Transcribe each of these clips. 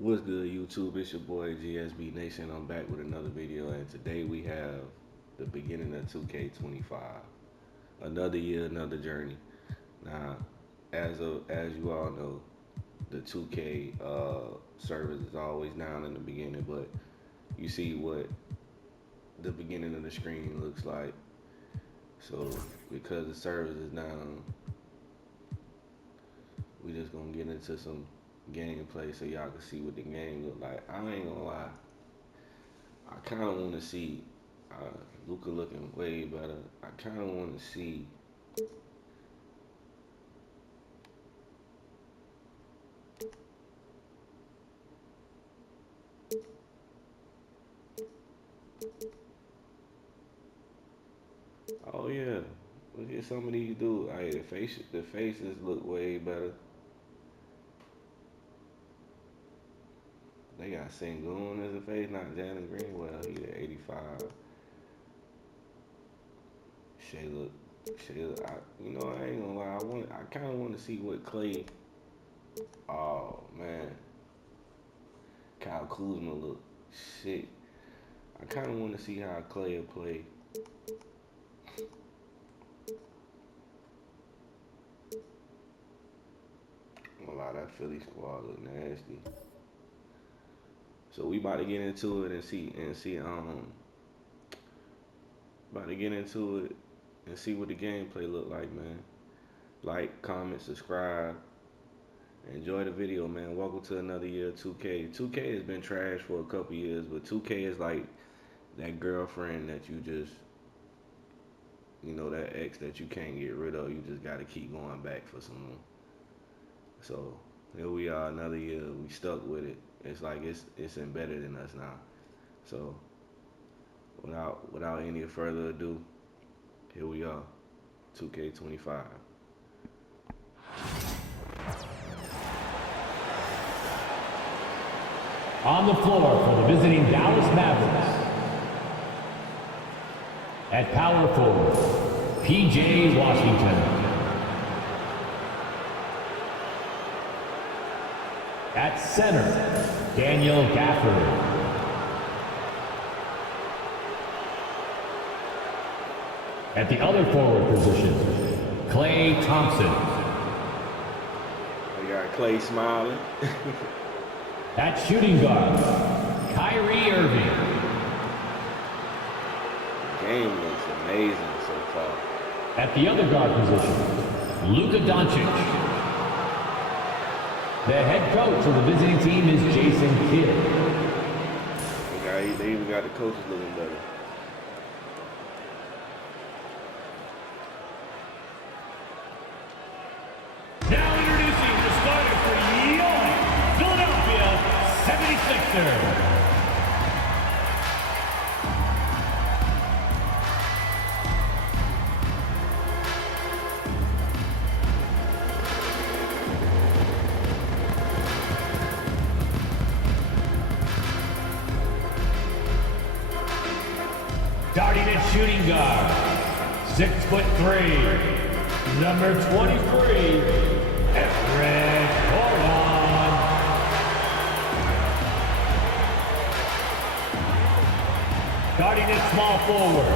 What's good, YouTube? It's your boy GSB Nation. I'm back with another video, and today we have the beginning of 2K25. Another year, another journey. Now, as you all know, the 2K service is always down in the beginning, but you see what the beginning of the screen looks like. So, because the service is down, we just gonna get into some gameplay so y'all can see what the game look like. I ain't gonna lie. I kind of want to see Luca looking way better. I kind of want to see oh yeah, look at some of these dudes. Hey, the faces look way better. They got Sengun as a face, not Jalen Green. Well, he at 85. Shayla, Shayla. I ain't gonna lie. I kind of want to see what Klay. Oh man, Kyle Kuzma look shit. I kind of want to see how Klay will play. A lot of that Philly squad look nasty. So we about to get into it and see about to get into it and see what the gameplay look like, man. Like, comment, subscribe, enjoy the video, man. Welcome to another year of 2K. 2K has been trash for a couple years, but 2K is like that girlfriend that you just, that ex that you can't get rid of. You just gotta keep going back for someone. So here we are, another year. We stuck with it. It's like it's embedded in us now. So without any further ado, here we are, 2K25. On the floor for the visiting Dallas Mavericks. At power forward, P.J. Washington. At center, Daniel Gafford. At the other forward position, Klay Thompson. We got Klay smiling. At shooting guard, Kyrie Irving. The game looks amazing so far. At the other guard position, Luka Doncic. The head coach of the visiting team is Jason Kidd. They even got the coaches looking better. Now introducing the starter for your Philadelphia 76ers. Starting at shooting guard, 6'3", number 23, Eric Gordon. Starting at small forward,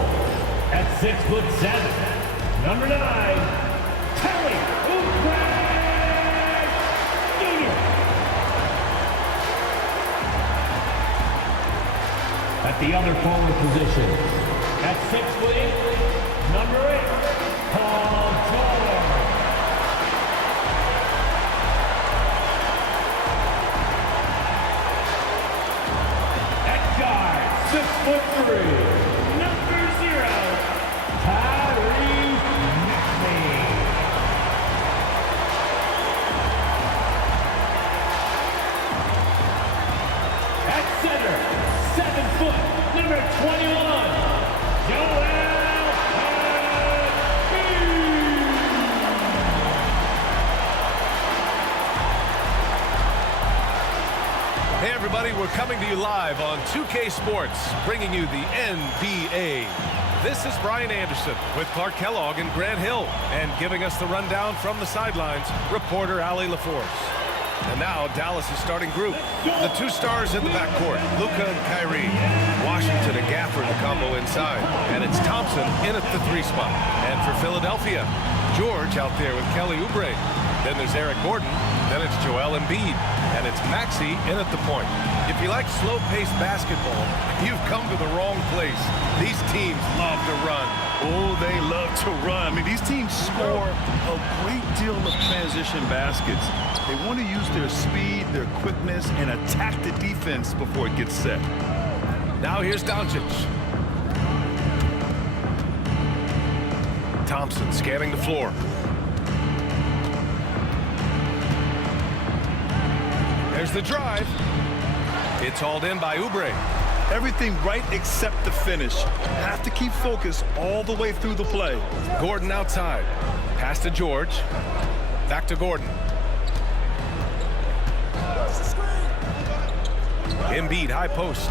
at 6'7", number 9, Kelly Oubre Jr. At the other forward position, at 6'8", number 8, Paul George. At guard, 6'3", number 0, Tyrese Maxey. At center, 7 foot, number 21. Hey everybody, we're coming to you live on 2K Sports, bringing you the NBA. This is Brian Anderson with Clark Kellogg and Grant Hill, and giving us the rundown from the sidelines, reporter Allie LaForce. And now Dallas' starting group. The two stars in the backcourt, Luka and Kyrie. Washington and Gafford the combo inside. And it's Thompson in at the 3 spot. And for Philadelphia, George out there with Kelly Oubre. Then there's Eric Gordon. Then it's Joel Embiid. And it's Maxey in at the point. If you like slow-paced basketball, you've come to the wrong place. These teams love to run. Oh, they love to run. I mean, these teams score a great deal of transition baskets. They want to use their speed, their quickness, and attack the defense before it gets set. Now here's Doncic. Thompson scanning the floor. There's the drive. It's hauled in by Oubre. Everything right except the finish. Have to keep focused all the way through the play. Gordon outside. Pass to George. Back to Gordon. Embiid high post.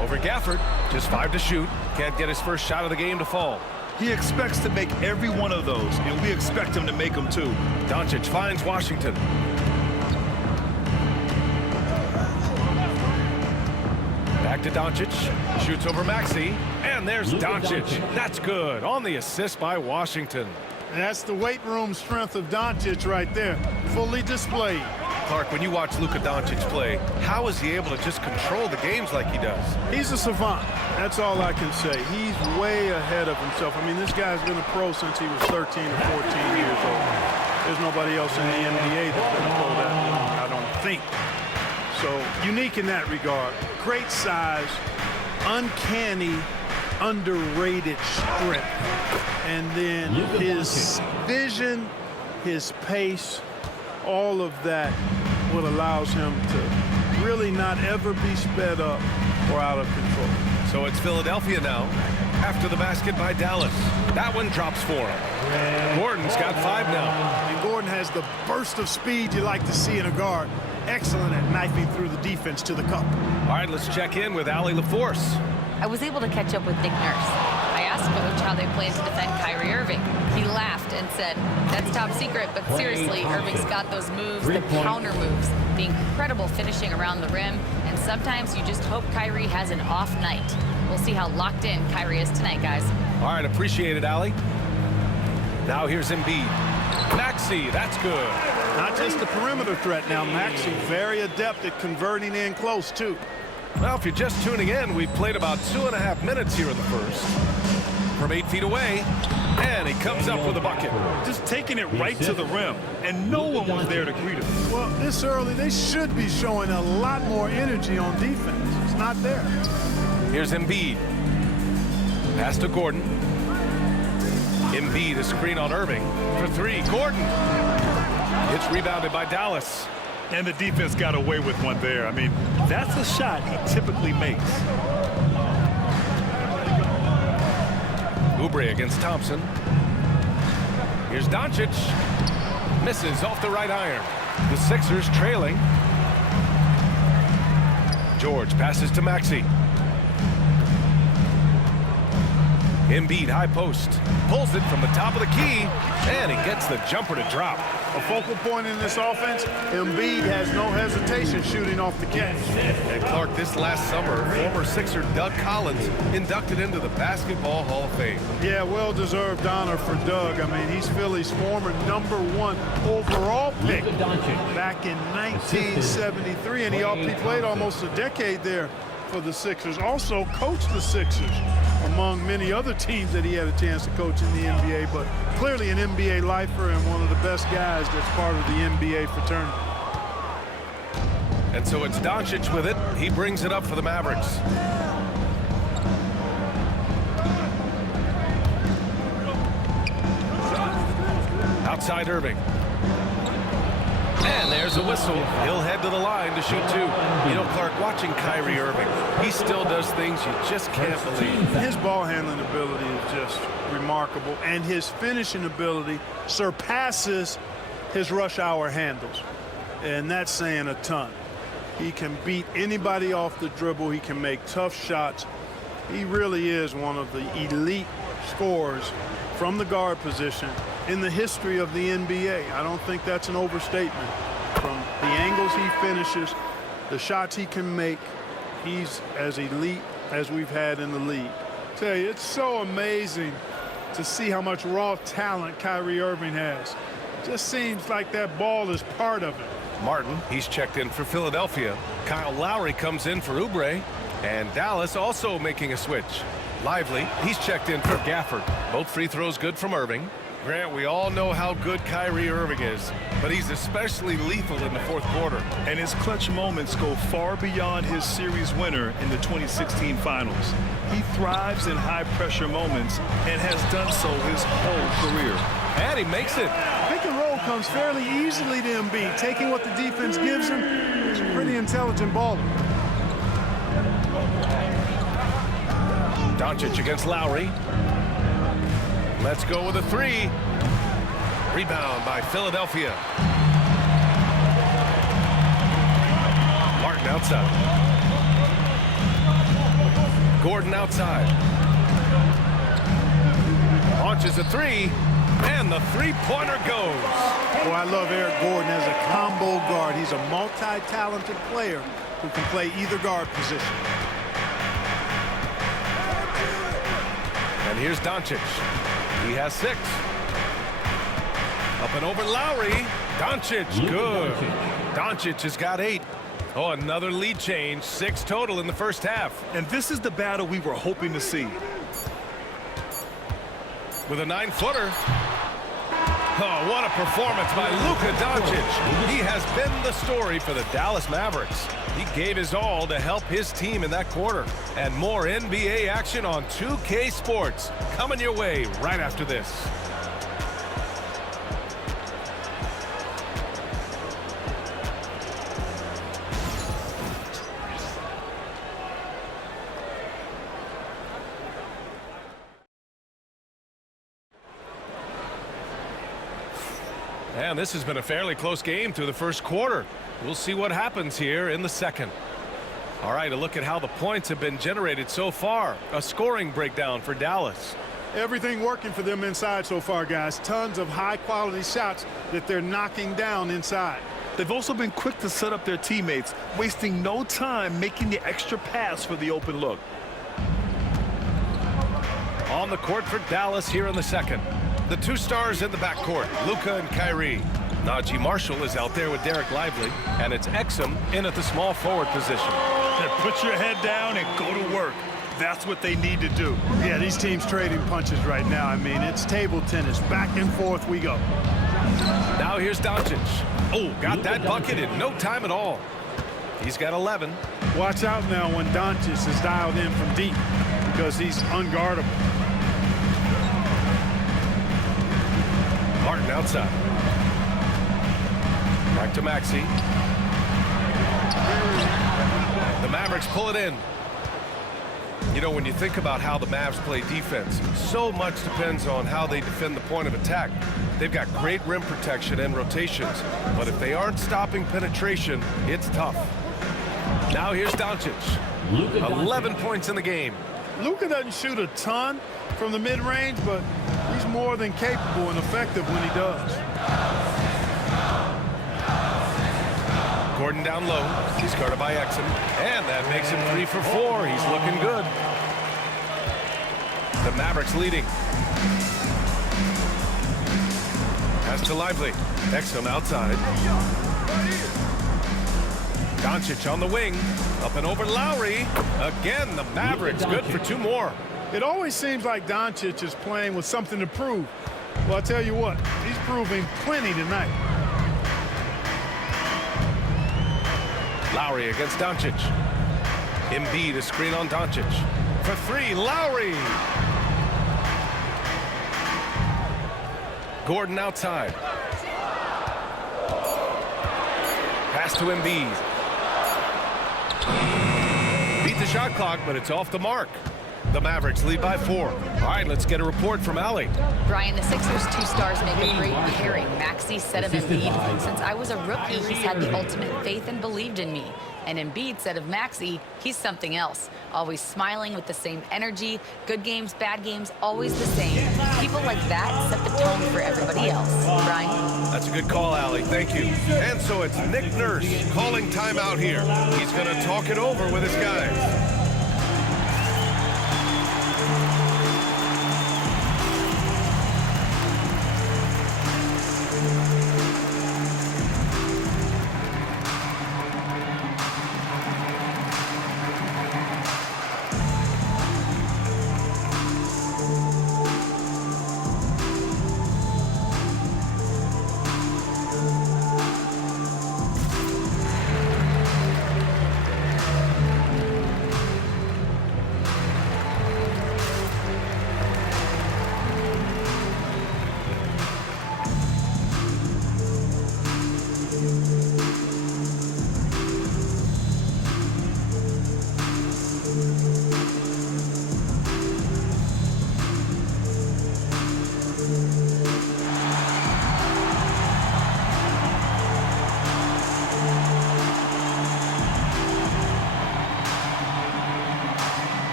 Over Gafford. Just 5 to shoot. Can't get his first shot of the game to fall. He expects to make every one of those, and we expect him to make them too. Doncic finds Washington. Back to Doncic. Shoots over Maxey. And there's Doncic. That's good. On the assist by Washington. That's the weight room strength of Doncic right there. Fully displayed. Clark, when you watch Luka Doncic play, how is he able to just control the games like he does? He's a savant. That's all I can say. He's way ahead of himself. I mean, this guy's been a pro since he was 13 or 14 years old. There's nobody else in the NBA that's been a pro that long, I don't think. So, unique in that regard. Great size, uncanny, underrated strength. And then his vision, his pace, all of that what allows him to really not ever be sped up or out of control. So it's Philadelphia now after the basket by Dallas. That one drops for him. Gordon's got 5 now. And Gordon has the burst of speed you like to see in a guard. Excellent at knifing through the defense to the cup. All right, let's check in with Allie LaForce. I was able to catch up with Nick Nurse. I asked Coach how they plan to defend Kyrie Irving. He laughed and said, that's top secret, but seriously, Irving's got those moves, the counter moves, the incredible finishing around the rim, and sometimes you just hope Kyrie has an off night. We'll see how locked in Kyrie is tonight, guys. All right, appreciate it, Allie. Now here's Embiid. Maxey, that's good. Not just the perimeter threat now. Maxey very adept at converting in close, too. Well, if you're just tuning in, we've played about 2.5 minutes here in the first. From 8 feet away, and he comes up with a bucket. Just taking it right to the rim, and no one was there to greet him. Well, this early, they should be showing a lot more energy on defense. It's not there. Here's Embiid. Pass to Gordon. Embiid, a screen on Irving for 3. Gordon. It's rebounded by Dallas. And the defense got away with one there. I mean, that's a shot he typically makes. Oubre against Thompson. Here's Doncic. Misses off the right iron. The Sixers trailing. George passes to Maxey. Embiid high post. Pulls it from the top of the key. And he gets the jumper to drop. A focal point in this offense, Embiid has no hesitation shooting off the catch. And Clark, this last summer, former Sixer Doug Collins inducted into the Basketball Hall of Fame. Yeah, well-deserved honor for Doug. I mean, he's Philly's former #1 overall pick back in 1973, and he played almost a decade there for the Sixers. Also coached the Sixers, among many other teams that he had a chance to coach in the NBA, but clearly an NBA lifer and one of the best guys that's part of the NBA fraternity. And so it's Doncic with it. He brings it up for the Mavericks. Outside Irving. And there's a whistle. He'll head to the line to shoot 2. You know, Clark, watching Kyrie Irving, he still does things you just can't believe. His ball handling ability is just remarkable, and his finishing ability surpasses his rush hour handles. And that's saying a ton. He can beat anybody off the dribble. He can make tough shots. He really is one of the elite scorers from the guard position in the history of the NBA. I don't think that's an overstatement. angles he finishes, the shots he can make, he's as elite as we've had in the league. Tell you, it's so amazing to see how much raw talent Kyrie Irving has. Just seems like that ball is part of it. Martin, he's checked in for Philadelphia. Kyle Lowry comes in for Oubre. And Dallas also making a switch. Lively, he's checked in for Gafford. Both free throws good from Irving. Grant, we all know how good Kyrie Irving is, but he's especially lethal in the fourth quarter. And his clutch moments go far beyond his series winner in the 2016 finals. He thrives in high-pressure moments and has done so his whole career. And he makes it. Pick and roll comes fairly easily to Embid, taking what the defense gives him. He's a pretty intelligent baller. Doncic against Lowry. Let's go with a three. Rebound by Philadelphia. Martin outside. Gordon outside. Launches a three. And the three-pointer goes. Boy, I love Eric Gordon as a combo guard. He's a multi-talented player who can play either guard position. And here's Doncic. He has 6. Up and over Lowry. Doncic, good. Doncic has got 8. Oh, another lead change. 6 total in the first half. And this is the battle we were hoping to see. With a 9-footer. Oh, what a performance by Luka Doncic. He has been the story for the Dallas Mavericks. He gave his all to help his team in that quarter. And more NBA action on 2K Sports coming your way right after this. And this has been a fairly close game through the first quarter. We'll see what happens here in the second. All right, a look at how the points have been generated so far. A scoring breakdown for Dallas. Everything working for them inside so far, guys. Tons of high-quality shots that they're knocking down inside. They've also been quick to set up their teammates, wasting no time making the extra pass for the open look. On the court for Dallas here in the second. The 2 stars in the backcourt, Luka and Kyrie. Najee Marshall is out there with Derek Lively, and it's Exum in at the small forward position. Put your head down and go to work. That's what they need to do. Yeah, these teams trading punches right now. I mean, it's table tennis. Back and forth we go. Now here's Doncic. Oh, got that bucket in no time at all. He's got 11. Watch out now when Doncic is dialed in from deep because he's unguardable. Martin outside. Back to Maxey. The Mavericks pull it in. You know, when you think about how the Mavs play defense, so much depends on how they defend the point of attack. They've got great rim protection and rotations, but if they aren't stopping penetration, it's tough. Now here's Doncic. 11 points in the game. Luka doesn't shoot a ton from the mid-range, but he's more than capable and effective when he does. Gordon down low. He's guarded by Exum. And that makes him 3 for 4. He's looking good. The Mavericks leading. Pass to Lively. Exum outside. Doncic on the wing. Up and over Lowry. Again, the Mavericks good for 2 more. It always seems like Doncic is playing with something to prove. Well, I tell you what, he's proving plenty tonight. Lowry against Doncic. Embid a screen on Doncic. For 3, Lowry. Gordon outside. Pass to Embid. Beat the shot clock, but it's off the mark. The Mavericks lead by 4. All right, let's get a report from Allie. Brian, the Sixers' 2 stars make a great pairing. Maxey said of Embid, since I was a rookie, he's had the ultimate faith and believed in me. And Embid said of Maxey, he's something else. Always smiling with the same energy. Good games, bad games, always the same. People like that set the tone for everybody else. Brian? That's a good call, Allie. Thank you. And so it's Nick Nurse calling timeout here. He's going to talk it over with his guys.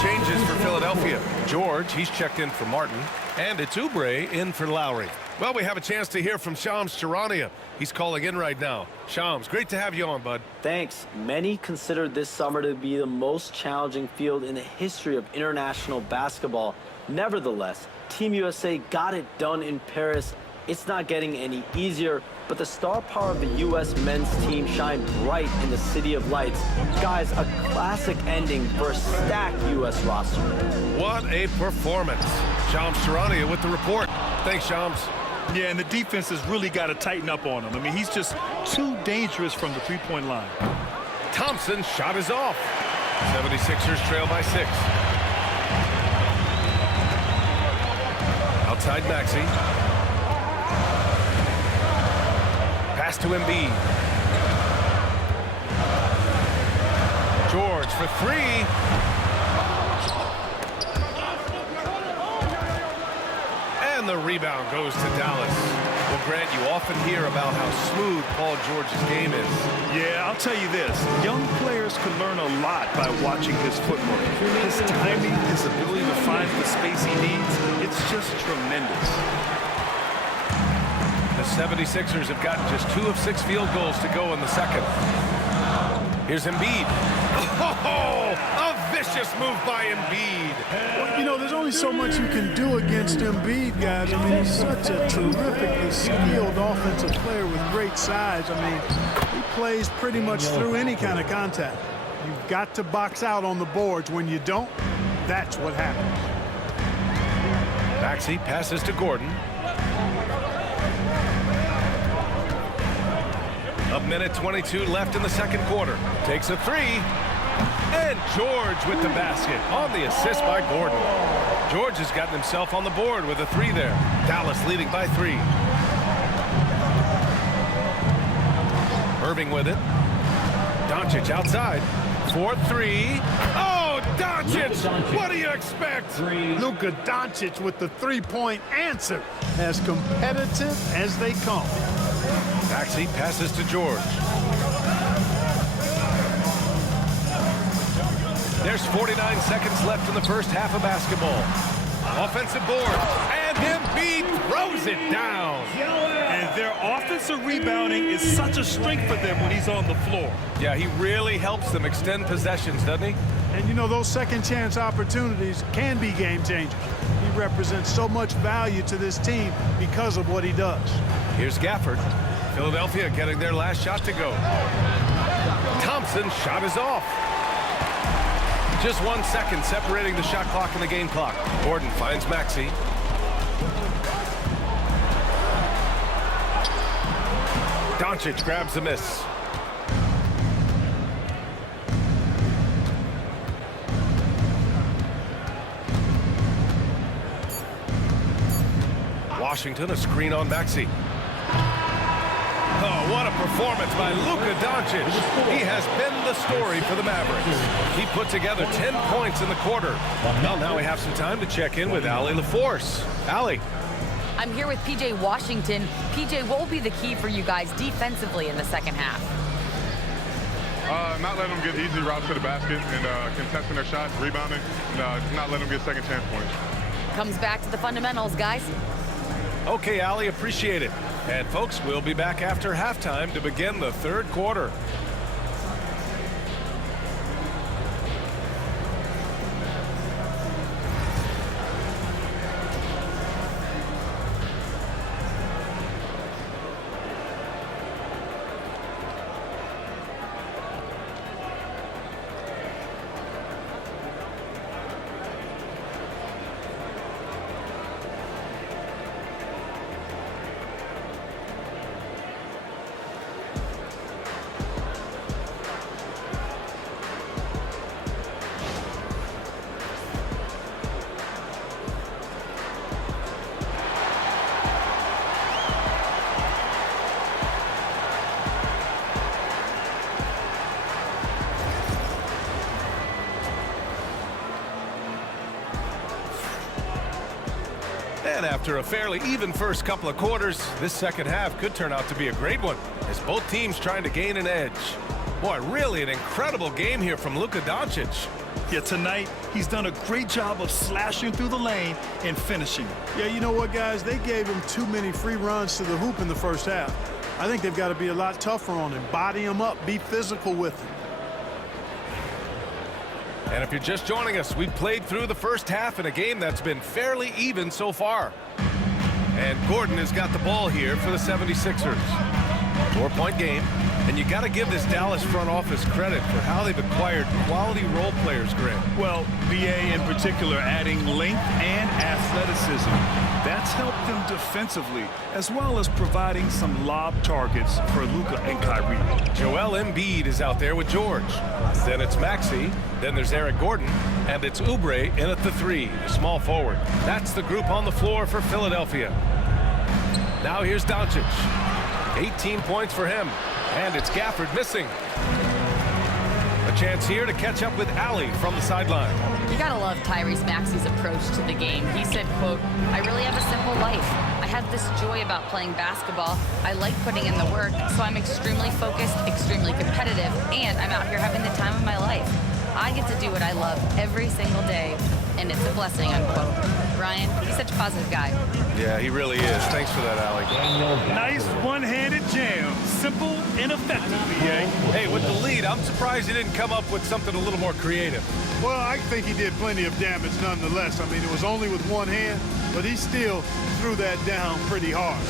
Changes for Philadelphia. George, he's checked in for Martin. And it's Oubre in for Lowry. Well, we have a chance to hear from Shams Charania. He's calling in right now. Shams, great to have you on, bud. Thanks. Many consider this summer to be the most challenging field in the history of international basketball. Nevertheless, Team USA got it done in Paris. It's not getting any easier, but the star power of the U.S. men's team shined bright in the City of Lights. Guys, a classic ending for a stacked U.S. roster. What a performance. Shams Charania with the report. Thanks, Shams. Yeah, and the defense has really got to tighten up on him. I mean, he's just too dangerous from the three-point line. Thompson's shot is off. 76ers trail by 6. Outside Maxey. Pass to Embid. George for 3. And the rebound goes to Dallas. Well, Grant, you often hear about how smooth Paul George's game is. Yeah, I'll tell you this. Young players can learn a lot by watching his footwork. His timing, his ability to find the space he needs, it's just tremendous. The 76ers have gotten just 2 of 6 field goals to go in the second. Here's Embid. Oh, a vicious move by Embid. Well, you know, there's only so much you can do against Embid, guys. I mean, he's such a terrifically skilled offensive player with great size. I mean, he plays pretty much through any kind of contact. You've got to box out on the boards. When you don't, that's what happens. Maxey passes to Gordon. A minute 22 left in the second quarter. Takes a 3. And George with the basket on the assist by Gordon. George has gotten himself on the board with a 3 there. Dallas leading by 3. Irving with it. Doncic outside. 4-3. Oh, Doncic! What do you expect? Luka Doncic with the three-point answer. As competitive as they come. Maxey passes to George. There's 49 seconds left in the first half of basketball. Offensive board. And Embid throws it down. And their offensive rebounding is such a strength for them when he's on the floor. Yeah, he really helps them extend possessions, doesn't he? And, you know, those second-chance opportunities can be game-changers. He represents so much value to this team because of what he does. Here's Gafford. Philadelphia getting their last shot to go. Thompson's shot is off. Just 1 second separating the shot clock and the game clock. Gordon finds Maxey. Doncic grabs the miss. Washington, a screen on Maxey. Oh, what a performance by Luka Doncic. He has been the story for the Mavericks. He put together 10 points in the quarter. Well, now we have some time to check in with Allie LaForce. Allie. I'm here with PJ Washington. PJ, what will be the key for you guys defensively in the second half? Not letting them get easy routes to the basket and contesting their shots, rebounding, and not letting them get second chance points. Comes back to the fundamentals, guys. Okay, Allie, appreciate it. And folks, we'll be back after halftime to begin the third quarter. And after a fairly even first couple of quarters, this second half could turn out to be a great one, as both teams trying to gain an edge. Boy, really an incredible game here from Luka Doncic. Yeah, tonight, he's done a great job of slashing through the lane and finishing. Yeah, you know what, guys? They gave him too many free runs to the hoop in the first half. I think they've got to be a lot tougher on him. Body him up. Be physical with him. And if you're just joining us, we've played through the first half in a game that's been fairly even so far. And Gordon has got the ball here for the 76ers. 4-point game. And you got to give this Dallas front office credit for how they've acquired quality role players, Grant. Well, BA in particular adding length and athleticism. That's helped them defensively, as well as providing some lob targets for Luka and Kyrie. Joel Embiid is out there with George. Then it's Maxey. Then there's Eric Gordon. And it's Oubre in at the 3, small forward. That's the group on the floor for Philadelphia. Now here's Doncic. 18 points for him. And it's Gafford missing. A chance here to catch up with Allie from the sideline. You gotta love Tyrese Maxey's approach to the game. He said, quote, "I really have a simple life. I have this joy about playing basketball. I like putting in the work, so I'm extremely focused, extremely competitive, and I'm out here having the time of my life. I get to do what I love every single day, and it's a blessing," unquote. Ryan, he's such a positive guy. Yeah, he really is. Thanks for that, Allie. Nice one-handed jam. Simple and effective, BA. Hey, with the lead, I'm surprised he didn't come up with something a little more creative. Well, I think he did plenty of damage nonetheless. I mean, it was only with one hand, but he still threw that down pretty hard.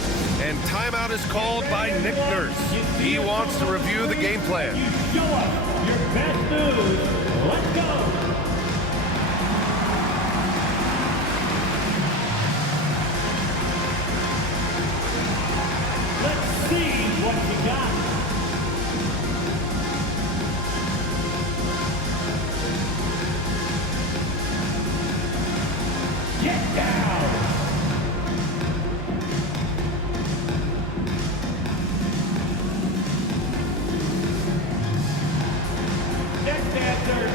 And timeout is called by Nick Nurse. He wants to review the game plan. Show us your best moves. Let's go. Let's see what you got. Get down. Next answer.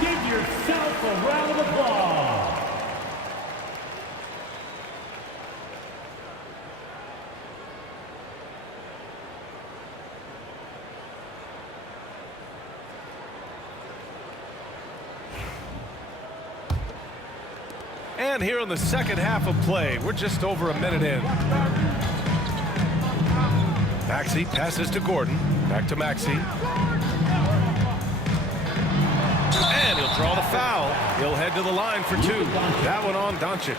Give yourself a round of applause. And here in the second half of play, we're just over a minute in. Maxey passes to Gordon. Back to Maxey. And he'll draw the foul. He'll head to the line for two. That one on Doncic.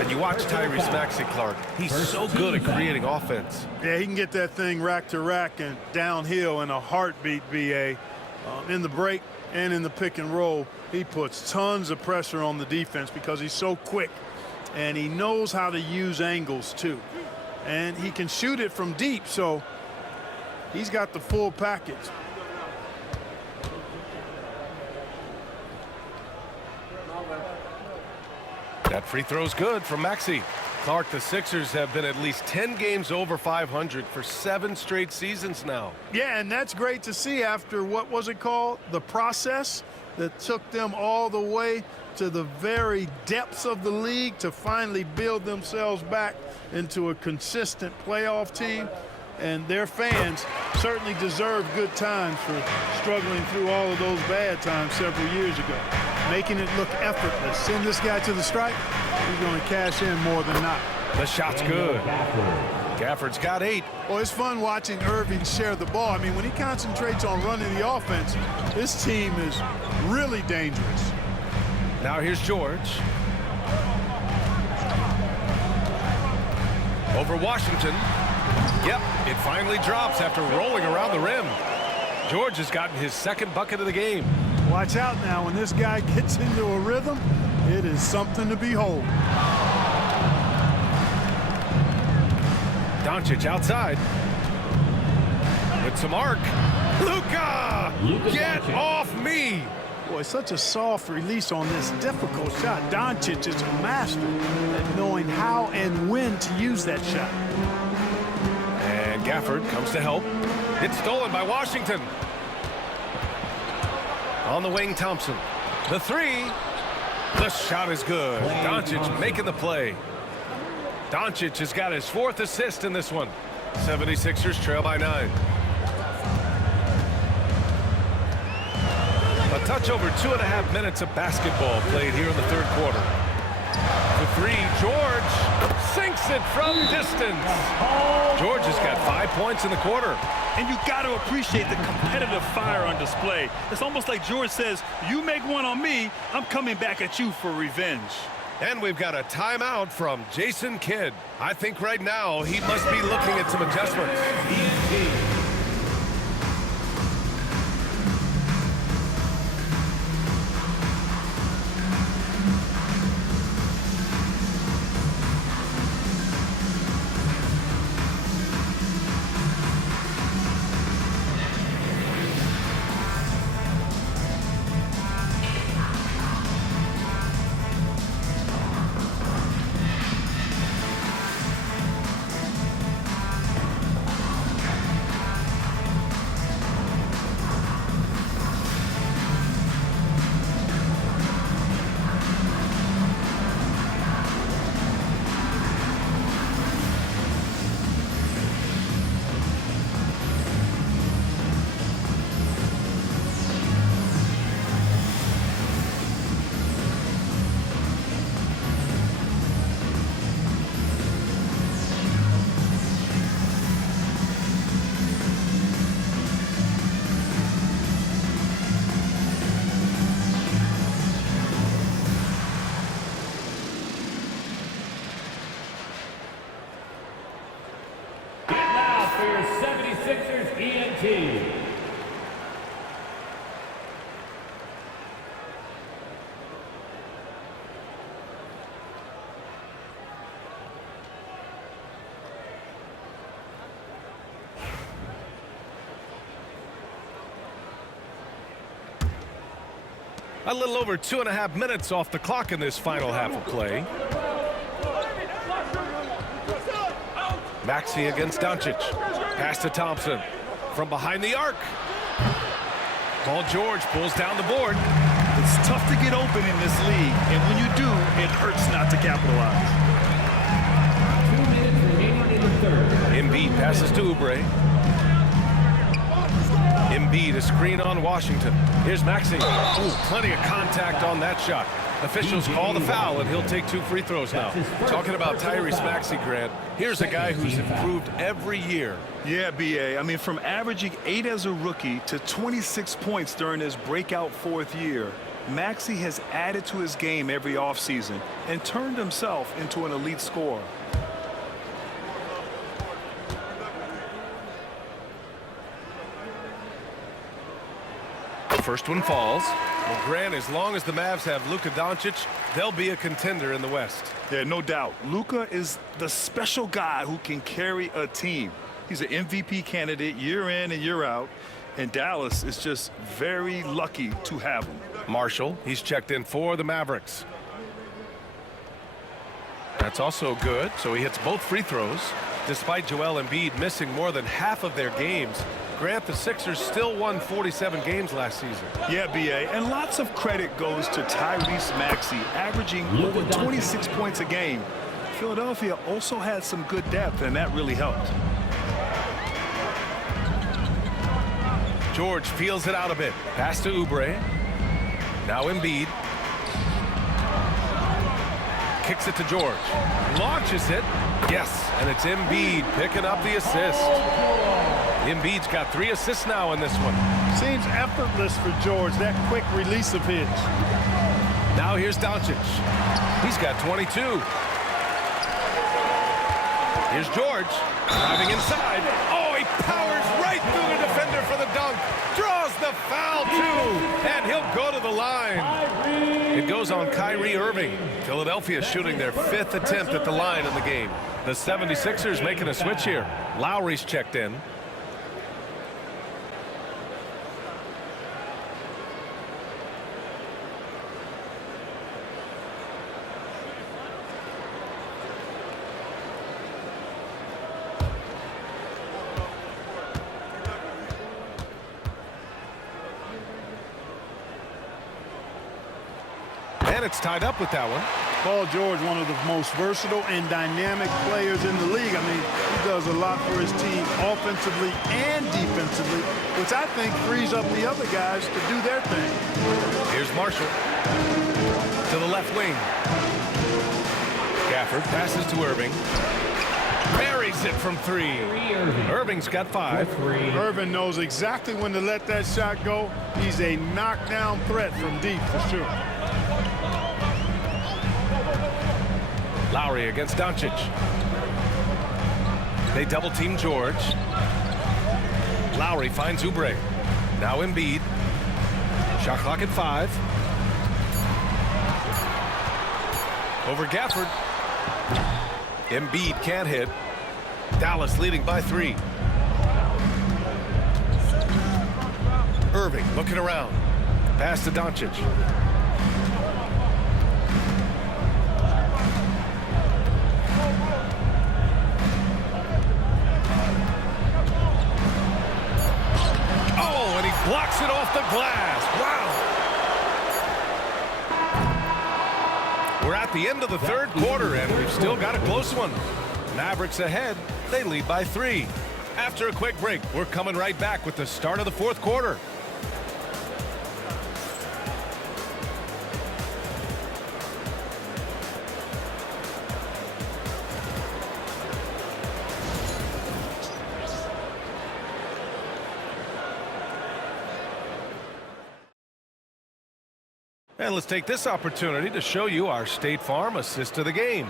And you watch Tyrese Maxey, Clark. He's so good at creating offense. Yeah, he can get that thing rack to rack and downhill in a heartbeat, BA. In the break and in the pick and roll, he puts tons of pressure on the defense because he's so quick. And he knows how to use angles, too. And he can shoot it from deep, so he's got the full package. That free throw's good from Maxey. Clark, the Sixers have been at least 10 games over 500 for 7 straight seasons now. Yeah, and that's great to see after, what was it called? The process that took them all the way to the very depths of the league to finally build themselves back into a consistent playoff team. And their fans certainly deserve good times for struggling through all of those bad times several years ago. Making it look effortless. Send this guy to the stripe, he's going to cash in more than not. The shot's good. Gafford's got 8. Well, it's fun watching Irving share the ball. I mean, when he concentrates on running the offense, this team is really dangerous. Now here's George. Over Washington. Yep, it finally drops after rolling around the rim. George has gotten his 2nd bucket of the game. Watch out now. When this guy gets into a rhythm, it is something to behold. Doncic outside. With some arc. Luka! Get off me! Boy, such a soft release on this difficult shot. Doncic is a master at knowing how and when to use that shot. And Gafford comes to help. It's stolen by Washington. On the wing, Thompson. The 3. The shot is good. Doncic making the play. Doncic has got his 4th assist in this one. 76ers trail by 9. A touch over 2.5 minutes of basketball played here in the 3rd quarter. The 3, George sinks it from distance. George has got 5 points in the quarter. And you got to appreciate the competitive fire on display. It's almost like George says, you make one on me, I'm coming back at you for revenge. And we've got a timeout from Jason Kidd. I think right now he must be looking at some adjustments. For your 76ers ENT. A little over 2.5 minutes off the clock in this final half of play. Maxey against Doncic. Pass to Thompson. From behind the arc. Paul George pulls down the board. It's tough to get open in this league, and when you do, it hurts not to capitalize. 2 minutes remaining in the 3rd. Embid passes to Oubre. Embid, a screen on Washington. Here's Maxey. Ooh, plenty of contact on that shot. Officials call the foul, and he'll take 2 free throws now. Talking about Tyrese Maxey, Grant, here's a guy who's improved every year. Yeah, B.A. I mean, from averaging 8 as a rookie to 26 points during his breakout 4th year, Maxey has added to his game every offseason and turned himself into an elite scorer. The first one falls. Well, Grant, as long as the Mavs have Luka Doncic, they'll be a contender in the West. Yeah, no doubt. Luka is the special guy who can carry a team. He's an MVP candidate year in and year out, and Dallas is just very lucky to have him. Marshall, he's checked in for the Mavericks. That's also good, so he hits both free throws. Despite Joel Embiid missing more than half of their games, Grant, the Sixers still won 47 games last season. Yeah, B.A., and lots of credit goes to Tyrese Maxey, averaging over 26 points a game. Philadelphia also had some good depth, and that really helped. George feels it out a bit. Pass to Oubre. Now Embiid. Kicks it to George. Launches it. Yes, and it's Embiid picking up the assist. Embiid's got 3 assists now in this one. Seems effortless for George, that quick release of his. Now here's Doncic. He's got 22. Here's George driving inside. Oh, he powers right through the defender for the dunk. Draws the foul, too, and he'll go to the line. It goes on Kyrie Irving. Philadelphia shooting their 5th attempt at the line in the game. The 76ers making a switch here. Lowry's checked in. And it's tied up with that one. Paul George, one of the most versatile and dynamic players in the league. I mean, he does a lot for his team offensively and defensively, which I think frees up the other guys to do their thing. Here's Marshall to the left wing. Gafford passes to Irving. Buries it from 3. Irving's got 5. Irving knows exactly when to let that shot go. He's a knockdown threat from deep for sure. Lowry against Doncic. They double team George. Lowry finds Oubre. Now Embiid. Shot clock at 5. Over Gafford. Embiid can't hit. Dallas leading by 3. Irving looking around. Pass to Doncic. Blocks it off the glass. Wow. We're at the end of the 3rd quarter, and we've still got a close one. Mavericks ahead. They lead by 3. After a quick break, we're coming right back with the start of the 4th quarter. And let's take this opportunity to show you our State Farm assist to the game.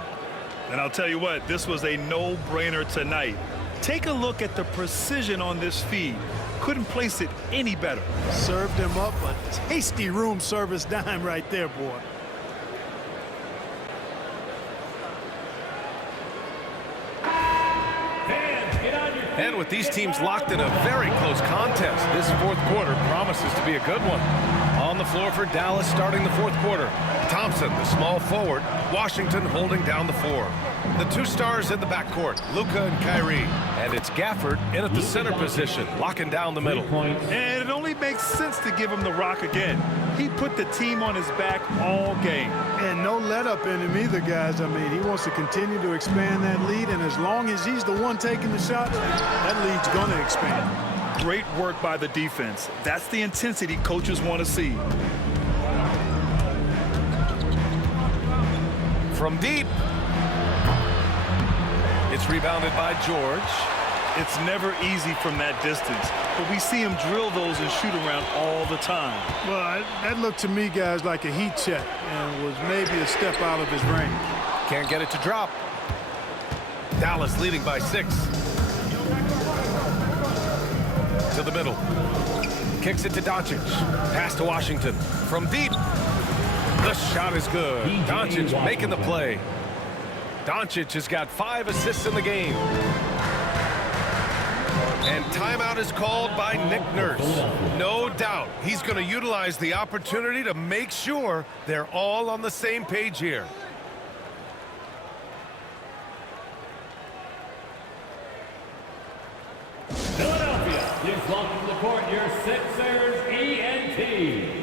And I'll tell you what, this was a no-brainer tonight. Take a look at the precision on this feed. Couldn't place it any better. Served him up a tasty room service dime right there, boy. And with these teams locked in a very close contest, this 4th quarter promises to be a good one. On the floor for Dallas starting the 4th quarter. Thompson, the small forward. Washington holding down the 4. The 2 stars in the backcourt, Luka and Kyrie. And it's Gafford in at the center position, locking down the middle. And it only makes sense to give him the rock again. He put the team on his back all game. And no let up in him either, guys. I mean, he wants to continue to expand that lead, and as long as he's the one taking the shots, that lead's going to expand. Great work by the defense. That's the intensity coaches want to see. From deep. It's rebounded by George. It's never easy from that distance, but we see him drill those and shoot around all the time. Well, that looked to me, guys, like a heat check and was maybe a step out of his range. Can't get it to drop. Dallas leading by 6. To the middle. Kicks it to Doncic. Pass to Washington. From deep. The shot is good. Doncic making the play. Doncic has got 5 assists in the game. And timeout is called by Nick Nurse. No doubt he's going to utilize the opportunity to make sure they're all on the same page here. Philadelphia, please welcome to the court your Sixers ENT.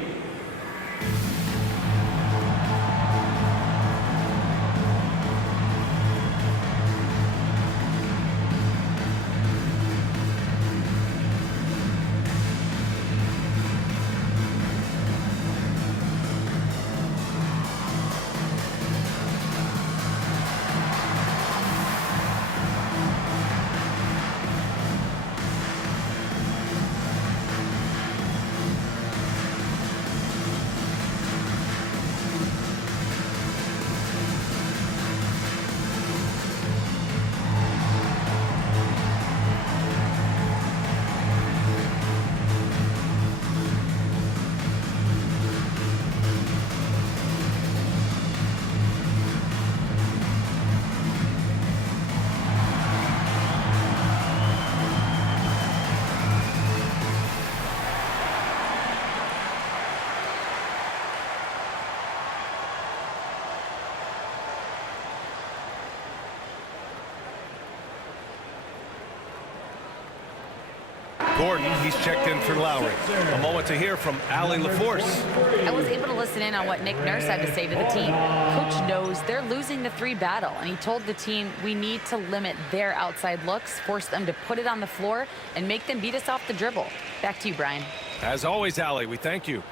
Gordon, he's checked in for Lowry. A moment to hear from Allie LaForce. I was able to listen in on what Nick Nurse had to say to the team. Coach knows they're losing the 3 battle, and he told the team we need to limit their outside looks, force them to put it on the floor, and make them beat us off the dribble. Back to you, Brian. As always, Allie, we thank you.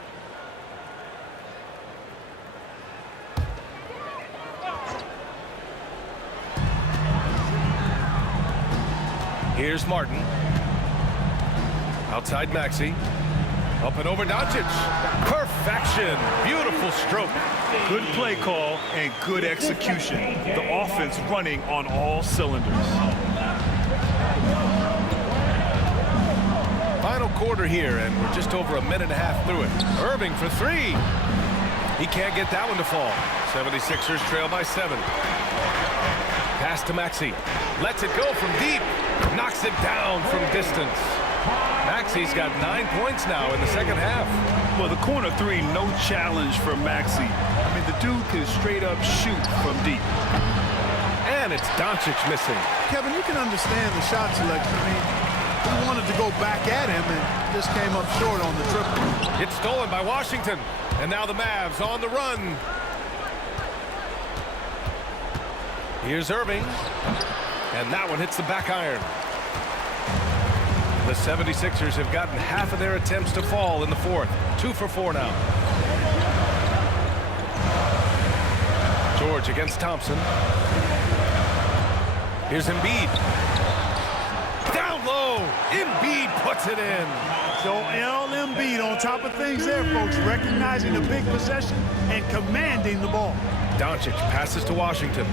Here's Martin. Outside Maxey. Up and over Doncic. Perfection. Beautiful stroke. Good play call and good execution. The offense running on all cylinders. Final quarter here, and we're just over a minute and a half through it. Irving for 3. He can't get that one to fall. 76ers trail by 7. Pass to Maxey. Lets it go from deep. Knocks it down from distance. Maxey's got 9 points now in the second half. Well, the corner 3, no challenge for Maxey. I mean, the dude can straight up shoot from deep. And it's Doncic missing. Kevin, you can understand the shot selection. I mean, he wanted to go back at him and just came up short on the triple. It's stolen by Washington. And now the Mavs on the run. Here's Irving. And that one hits the back iron. The 76ers have gotten half of their attempts to fall in the fourth. 2 for 4 now. George against Thompson. Here's Embid. Down low. Embid puts it in. So Embiid on top of things there, folks, recognizing the big possession and commanding the ball. Doncic passes to Washington.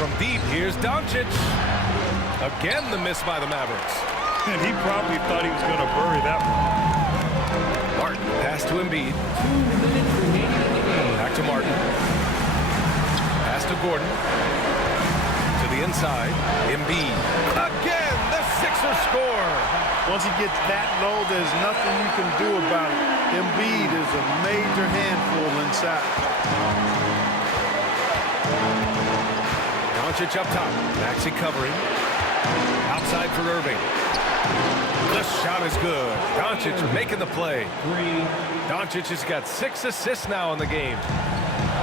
From deep, here's Doncic. Again, the miss by the Mavericks. And he probably thought he was going to bury that one. Martin, pass to Embid. Back to Martin. Pass to Gordon. To the inside, Embid. Again, the Sixers score. Once he gets that low, there's nothing you can do about it. Embiid is a major handful inside. Doncic up top. Maxey covering. Outside for Irving. The shot is good. Doncic making the play. Doncic has got 6 assists now in the game.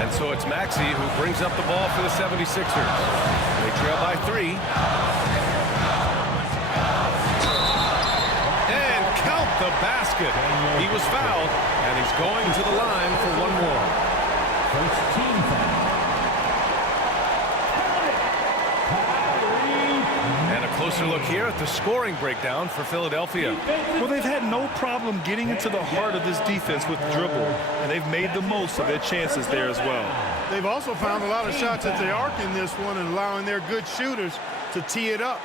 And so it's Maxey who brings up the ball for the 76ers. They trail by 3. And count the basket. He was fouled, and he's going to the line for one more. First team foul. closer look here at the scoring breakdown for Philadelphia. Well, they've had no problem getting into the heart of this defense with the dribble, and they've made the most of their chances there as well. They've also found a lot of shots at the arc in this one and allowing their good shooters to tee it up.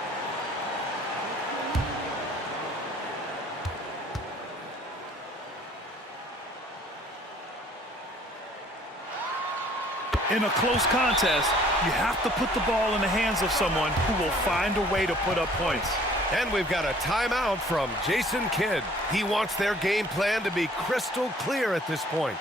In a close contest, you have to put the ball in the hands of someone who will find a way to put up points. And we've got a timeout from Jason Kidd. He wants their game plan to be crystal clear at this point.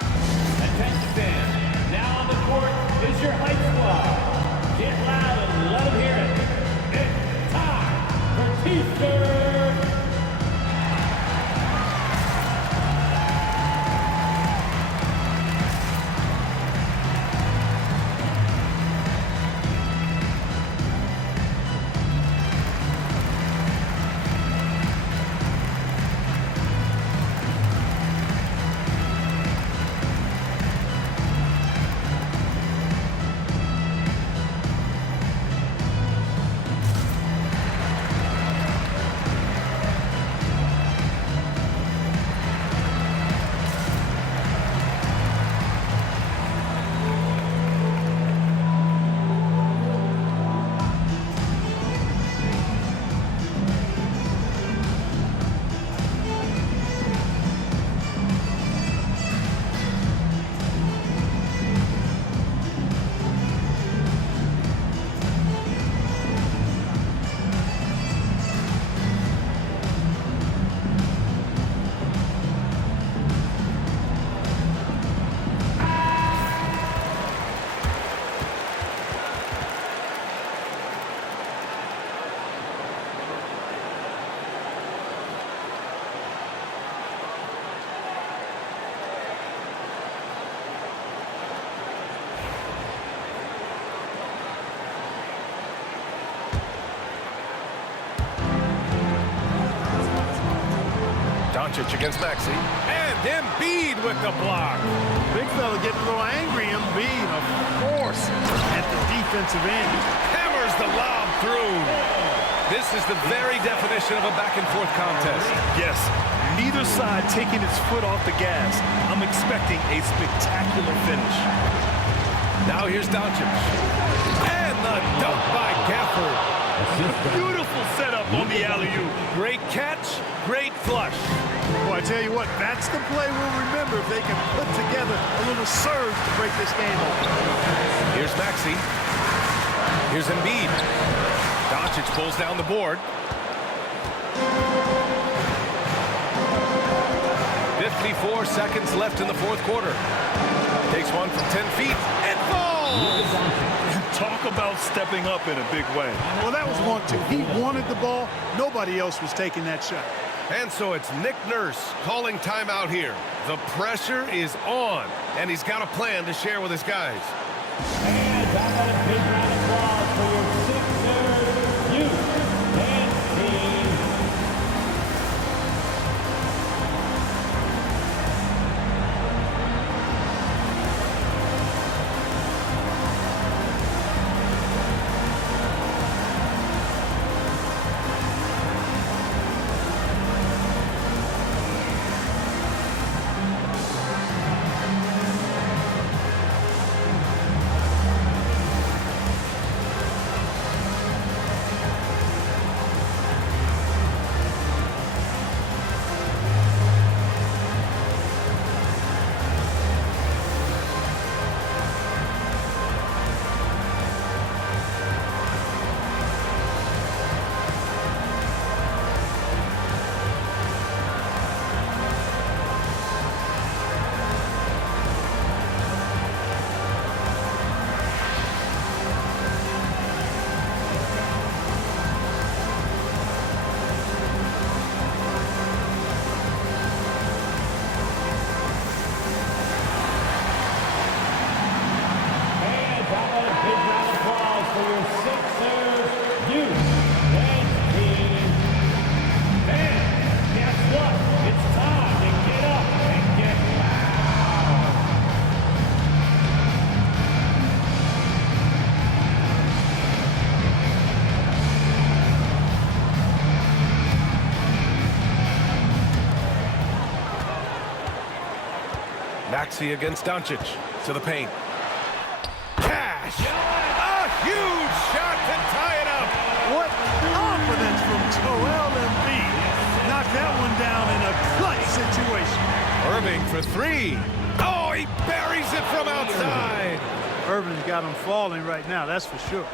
Attention fans, now on the court is your high squad. Get loud and let them hear it. It's time for T-shirt. Against Maxey. And Embid with the block. Big fella getting a little angry. Embid, of course, at the defensive end. Hammers the lob through. This is the very definition of a back-and-forth contest. Yes, neither side taking its foot off the gas. I'm expecting a spectacular finish. Now here's Doncic. And the dunk by Gafford. Beautiful setup on the alley-oop. Great catch, great flush. Well, I tell you what, that's the play we'll remember if they can put together a little surge to break this game open. Here's Maxey. Here's Embid. Doncic pulls down the board. 54 seconds left in the fourth quarter. Takes one from 10 feet and falls! Talk about stepping up in a big way. Well, that was 1-2. He wanted the ball. Nobody else was taking that shot. And so it's Nick Nurse calling timeout here. The pressure is on, and he's got a plan to share with his guys. And how about a big round of applause for your Sixers youth and team. Maxey against Doncic to the paint. Cash! A huge shot to tie it up! What confidence from Joel Embid. Knocked that one down in a clutch situation. Irving for three. Oh, he buries it from outside. Irving's got him falling right now, that's for sure.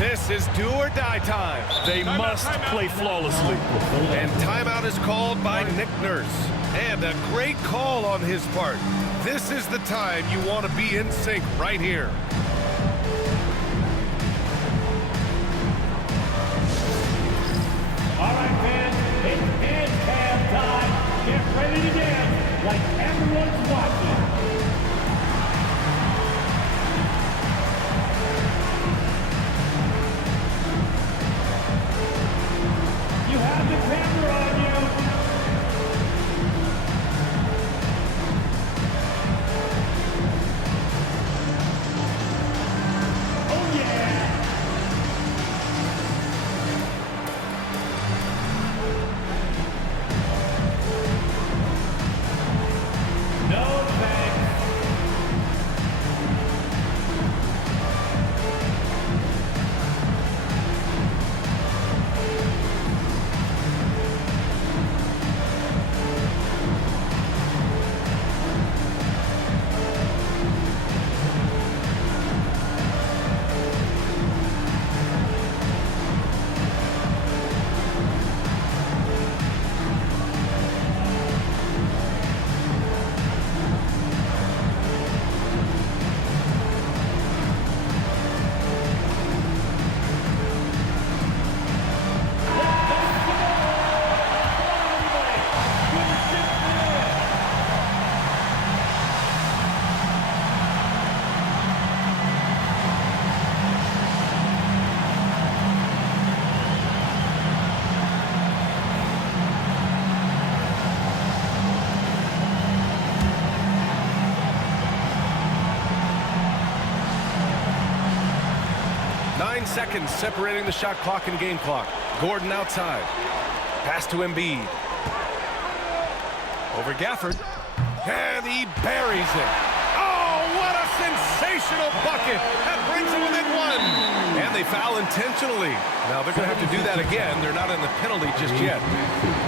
This is do or die time. They must play flawlessly. And timeout is called by Nick Nurse. And a great call on his part. This is the time you want to be in sync right here. All right, fans, it's handcam time. Get ready to dance like everyone's watching. You have the camera on you. Oh, yeah. No thanks. Seconds separating the shot clock and game clock. Gordon outside. Pass to Embid. Over Gafford. And he buries it. Oh, what a sensational bucket. That brings them within one. And they foul intentionally. Now they're going to have to do that again. They're not in the penalty just yet.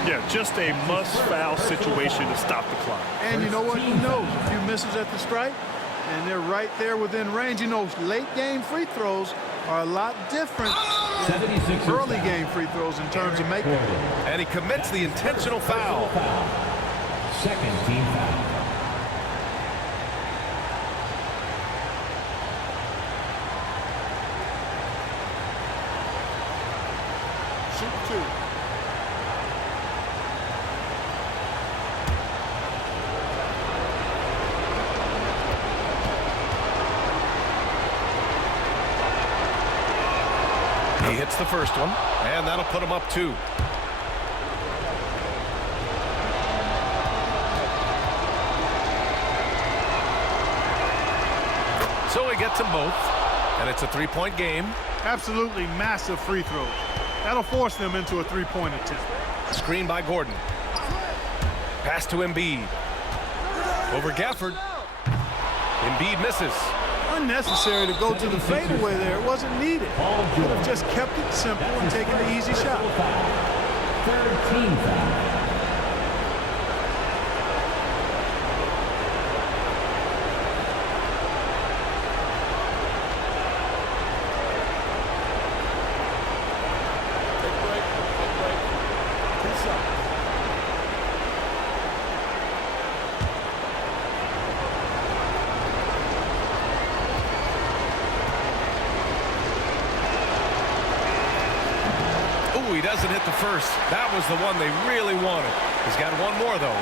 Yeah, just a must-foul situation to stop the clock. And you know what? He knows a few misses at the stripe, and they're right there within range. You know, late game free throws are a lot different than early game free throws in terms of making them. And he commits the intentional foul. Second team foul. Shoot two. He hits the first one, and that'll put him up 2. So he gets them both, and it's a 3-point game. Absolutely massive free throws. That'll force them into a three-point attempt. Screen by Gordon. Pass to Embid. Over Gafford. Embid misses. Unnecessary to go to the fadeaway there. It wasn't needed. Could have just kept it simple and taken the easy shot. Third team foul. He doesn't hit the first. That was the one they really wanted. He's got one more, though.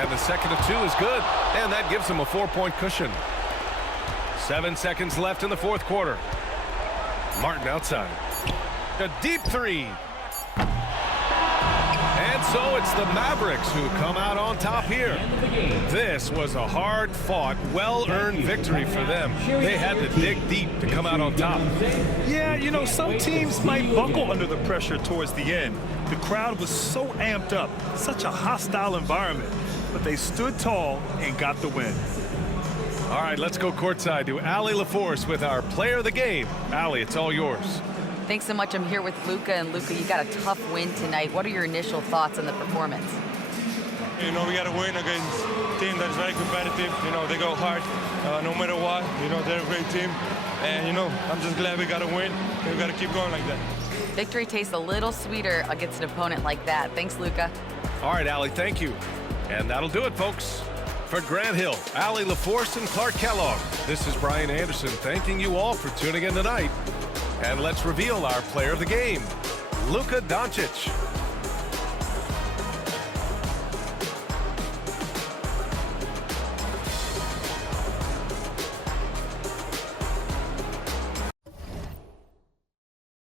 And the second of 2 is good. And that gives him a 4-point cushion. 7 seconds left in the fourth quarter. Martin outside. A deep 3. And And so it's the Mavericks who come out on top here. This was a hard-fought, well-earned victory for them. They had to dig deep to come out on top. Yeah, you know, some teams might buckle under the pressure towards the end. The crowd was so amped up, such a hostile environment. But they stood tall and got the win. All right, let's go courtside to Allie LaForce with our player of the game. Allie, it's all yours. Thanks so much. I'm here with Luka, and Luka, you got a tough win tonight. What are your initial thoughts on the performance? You know, we got to win against a team that's very competitive. You know, they go hard no matter what. You know, they're a great team. And, you know, I'm just glad we got to win. We got to keep going like that. Victory tastes a little sweeter against an opponent like that. Thanks, Luka. All right, Allie, thank you. And that'll do it, folks. For Grant Hill, Allie LaForce, and Clark Kellogg, this is Brian Anderson thanking you all for tuning in tonight. And let's reveal our player of the game, Luka Doncic.